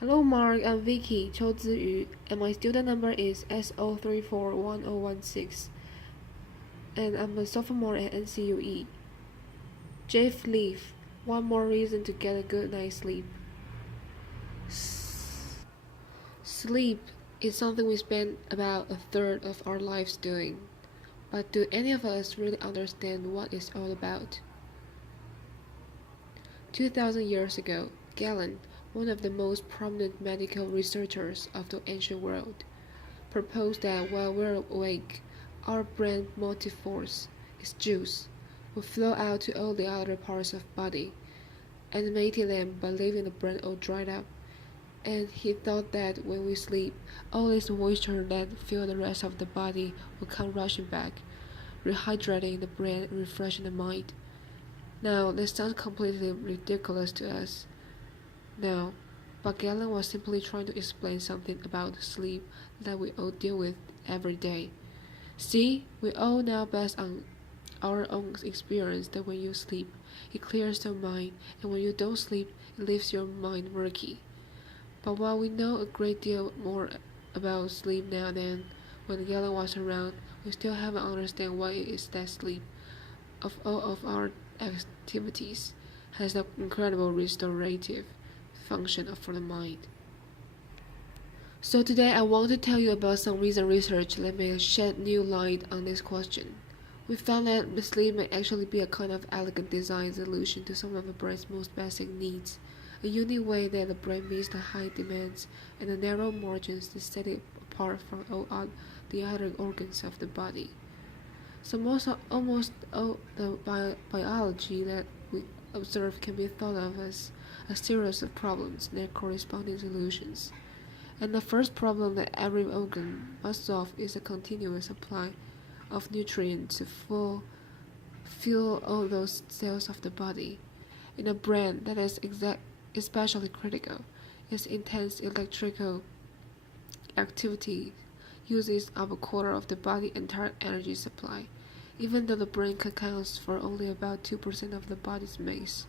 Hello Mark, I'm Vicky, 邱子瑜, and my student number is SO341016, and I'm a sophomore at NCUE. Jeff Leaf, one more reason to get a good night's sleep. Sleep is something we spend about a third of our lives doing, but do any of us really understand what it's all about? 2,000 years ago, Galen, one of the most prominent medical researchers of the ancient world, proposed that while we're awake, our brain motive force, its juice, will flow out to all the other parts of body, animating them by leaving the brain all dried up. And he thought that when we sleep, all this moisture that filled the rest of the body will come rushing back, rehydrating the brain and refreshing the mind. Now, this sounds completely ridiculous to us. No, but Galen was simply trying to explain something about sleep that we all deal with every day. See, we all know based on our own experience that when you sleep, it clears your mind, and when you don't sleep, it leaves your mind murky. But while we know a great deal more about sleep now than when Galen was around, we still haven't understand why it is that sleep, of all of our activities, has an incredible restorative function for the mind. So today I want to tell you about some recent research that may shed new light on this question. We found that sleep may actually be a kind of elegant design solution to some of the brain's most basic needs, a unique way that the brain meets the high demands and the narrow margins that set it apart from all the other organs of the body. So almost all the biology that we observe can be thought of as a series of problems and their corresponding solutions. And the first problem that every organ must solve is a continuous supply of nutrients to fuel all those cells of the body. In a brain, that is especially critical. Its intense electrical activity uses up a quarter of the body's entire energy supply, even though the brain accounts for only about 2% of the body's mass.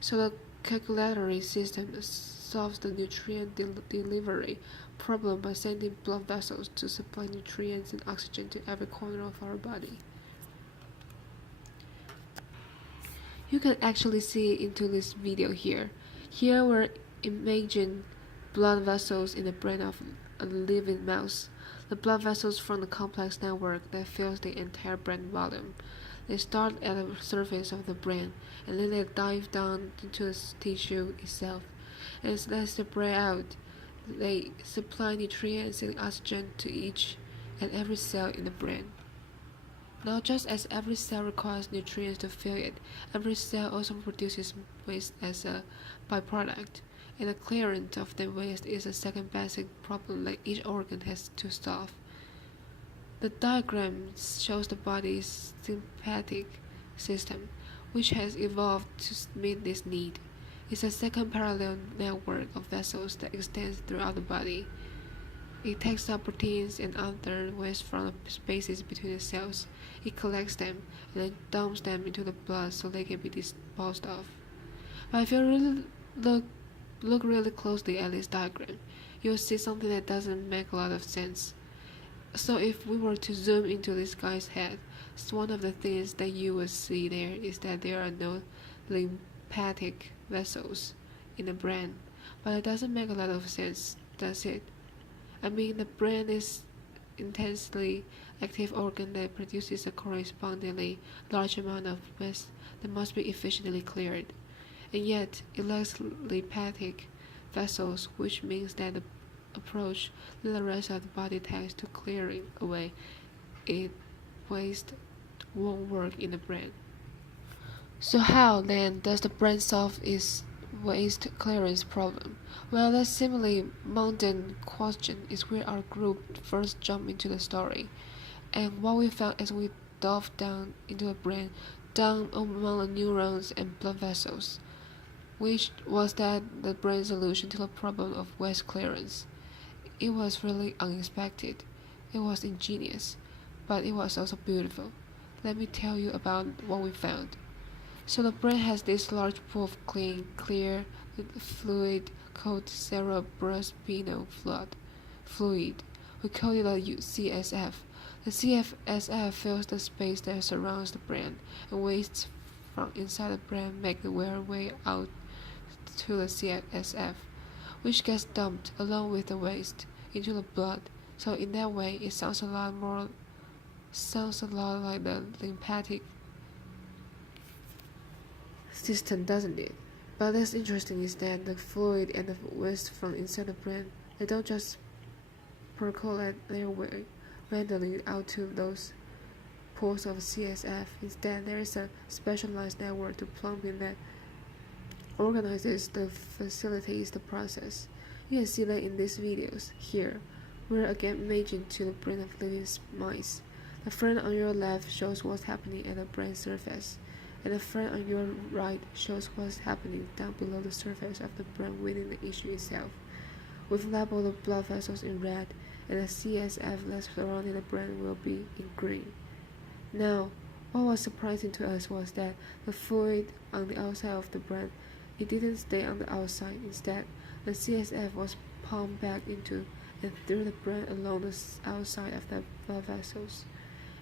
So the calculatory system solves the nutrient delivery problem by sending blood vessels to supply nutrients and oxygen to every corner of our body. You can actually see into this video here. Here we're imaging blood vessels in the brain of a living mouse. The blood vessels form the complex network that fills the entire brain volume. They start at the surface of the brain, and then they dive down into the tissue itself. And as they spread out, they supply nutrients and oxygen to each and every cell in the brain. Now, just as every cell requires nutrients to fill it, every cell also produces waste as a byproduct, and the clearance of the waste is a second basic problem that each organ has to solve. The diagram shows the body's sympathetic system, which has evolved to meet this need. It's a second parallel network of vessels that extends throughout the body. It takes up proteins and other waste from the spaces between the cells. It collects them and then dumps them into the blood so they can be disposed of. But if you really look really closely at this diagram, you'll see something that doesn't make a lot of sense. So if we were to zoom into this guy's head, one of the things that you will see there is that there are no lymphatic vessels in the brain. But it doesn't make a lot of sense, does it? I mean, the brain is intensely active organ that produces a correspondingly large amount of waste that must be efficiently cleared. And yet, it lacks lymphatic vessels, which means that the approach that the rest of the body takes to clearing away its waste won't work in the brain. So how, then, does the brain solve its waste clearance problem? Well, that seemingly mundane question is where our group first jumped into the story. And what we found as we dove down into the brain, down among the neurons and blood vessels, which was that the brain's solution to the problem of waste clearance. It was really unexpected. It was ingenious, but it was also beautiful. Let me tell you about what we found. So the brain has this large pool of clear fluid called cerebrospinal fluid. We call it a CSF. The CSF fills the space that surrounds the brain, and waste from inside the brain make their way out to the CSF, which gets dumped along with the waste into the blood. So in that way, it sounds a lot like the lymphatic system, doesn't it? But what's interesting is that the fluid and the waste from inside the brain, they don't just percolate their way randomly out to those pores of CSF. Instead, there is a specialized network to plumbing that organizes the facilitates the process. You can see that in these videos. Here, we're again imaging to the brain of living mice. The frame on your left shows what's happening at the brain surface, and the frame on your right shows what's happening down below the surface of the brain within the issue itself. We've labeled the blood vessels in red, and the CSF that surrounding the brain will be in green. Now, what was surprising to us was that the fluid on the outside of the brain, it didn't stay on the outside. Instead, the CSF was pumped back into and through the brain along the outside of the blood vessels,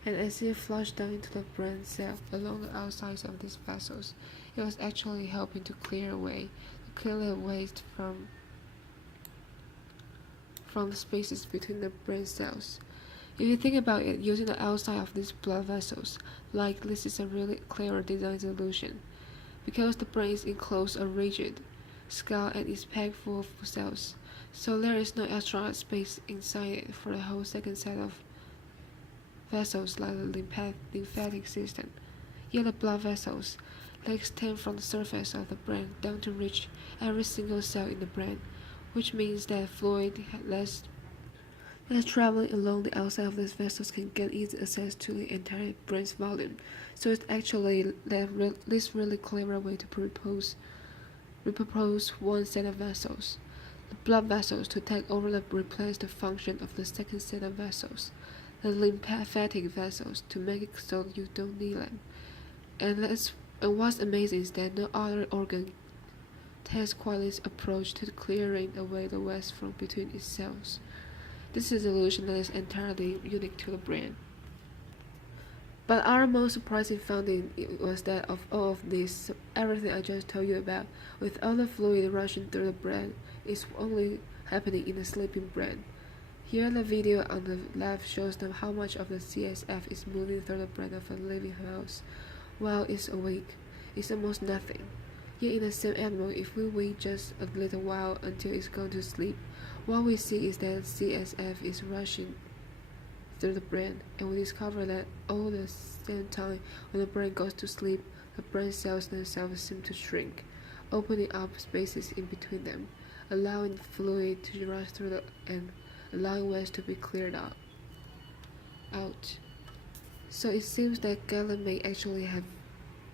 and as it flushed down into the brain cell along the outsides of these vessels, it was actually helping to clear the waste from the spaces between the brain cells. If you think about it, using the outside of these blood vessels, like this is a really clever design solution, because the brain is enclosed a rigid skull and is packed full of cells, so there is no extra space inside it for the whole second set of vessels like the lymphatic system. Yet the blood vessels, they extend from the surface of the brain down to reach every single cell in the brain, which means that fluid that's traveling along the outside of these vessels can get easy access to the entire brain's volume. So it's actually this really clever way to repurpose one set of vessels, the blood vessels, to take over and replace the function of the second set of vessels, the lymphatic vessels, to make it so you don't need them. And what's amazing is that no other organ has quite this approach to clearing away the waste from between its cells. This is a solution that is entirely unique to the brain. But our most surprising finding was that of all of this, everything I just told you about, with all the fluid rushing through the brain, is only happening in the sleeping brain. Here the video on the left shows them how much of the CSF is moving through the brain of a living mouse while it's awake. It's almost nothing. Yet in the same animal, if we wait just a little while until it's gone to sleep, what we see is that CSF is rushing through the brain, and we discover that all the same time when the brain goes to sleep, the brain cells themselves seem to shrink, opening up spaces in between them, allowing fluid to rush through and allowing waste to be cleared out. So it seems that Galen may actually have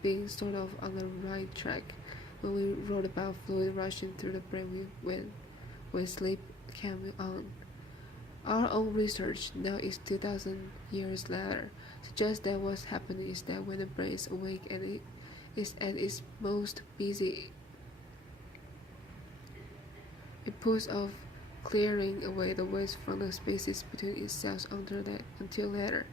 been sort of on the right track when we wrote about fluid rushing through the brain when sleep came on. Our own research, now is 2,000 years later, suggests that what's happening is that when the brain is awake and it is at its most busy, it pulls off clearing away the waste from the spaces between its cells until later,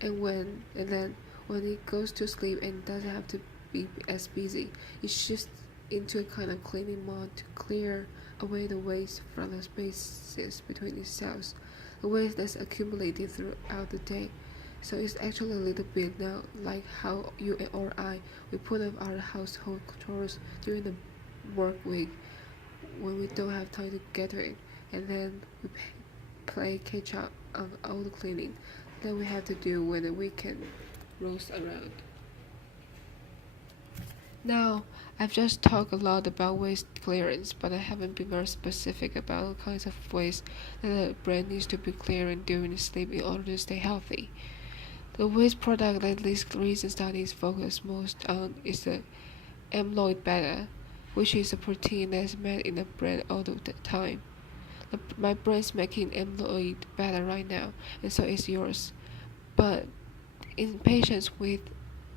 and then when it goes to sleep and doesn't have to be as busy, it shifts into a kind of cleaning mode to clear away the waste from the spaces between its cells, the waste that's accumulated throughout the day. So it's actually a little bit now like how you or I, we put up our household chores during the work week when we don't have time to get to it, and then we play catch up on all the cleaning that we have to do when the weekend rolls around. Now, I've just talked a lot about waste clearance, but I haven't been very specific about the kinds of waste that the brain needs to be clearing during sleep in order to stay healthy. The waste product that these recent studies focus most on is the amyloid beta, which is a protein that is made in the brain all the time. My brain's making amyloid beta right now, and so is yours. But in patients with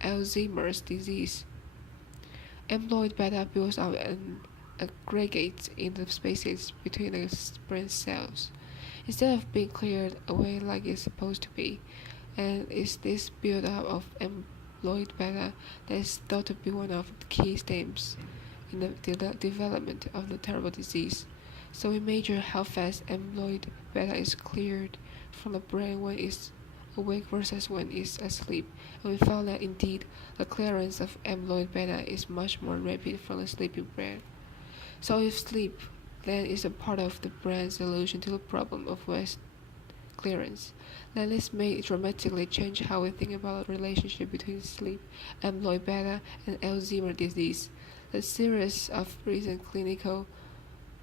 Alzheimer's disease, amyloid beta builds up and aggregates in the spaces between the brain cells, instead of being cleared away like it's supposed to be. And it's this build-up of amyloid beta that is thought to be one of the key steps in the development of the terrible disease. So we measure how fast amyloid beta is cleared from the brain when it's awake versus when it's asleep, and we found that indeed the clearance of amyloid beta is much more rapid from the sleeping brain. So if sleep then is a part of the brain's solution to the problem of waste clearance, then this may dramatically change how we think about the relationship between sleep, amyloid beta, and Alzheimer's disease. The series of recent clinical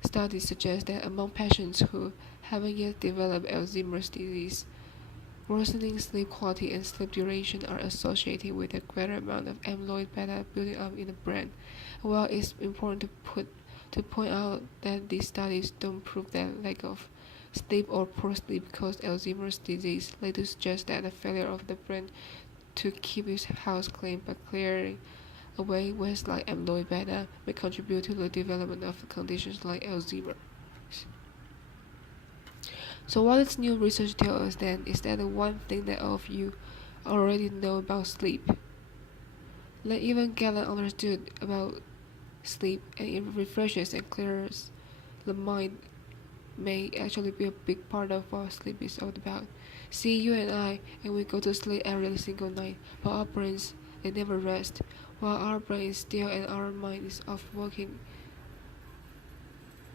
studies suggest that among patients who haven't yet developed Alzheimer's disease, worsening sleep quality and sleep duration are associated with a greater amount of amyloid beta building up in the brain. While it's important to point out that these studies don't prove that lack of sleep or poor sleep caused Alzheimer's disease, they do suggest that the failure of the brain to keep its house clean by clearing away waste like amyloid beta may contribute to the development of conditions like Alzheimer's. So what this new research tells us then is that the one thing that all of you already know about sleep. Let even Galen understood about sleep, and it refreshes and clears the mind may actually be a big part of what sleep is all about. See, you and we go to sleep every single night, but our brains, they never rest. While our brain is still and our mind is off working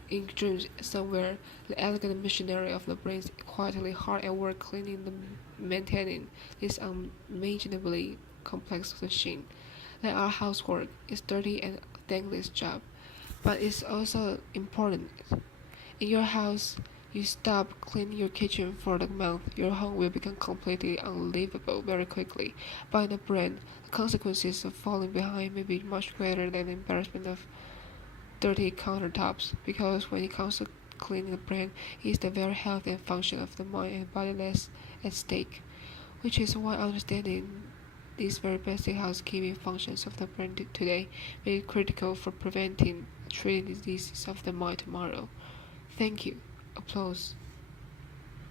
in dreams somewhere, the elegant machinery of the brain is quietly hard at work cleaning and maintaining this unimaginably complex machine. Like our housework is dirty and thankless job, but it's also important. In your house, you stop cleaning your kitchen for the month, your home will become completely unlivable very quickly. But in the brain, the consequences of falling behind may be much greater than the embarrassment of dirty countertops, because when it comes to cleaning the brain, it is the very health and function of the mind and body that's at stake, which is why understanding these very basic housekeeping functions of the brain today may be critical for preventing and treating diseases of the mind tomorrow. Thank you. Applause.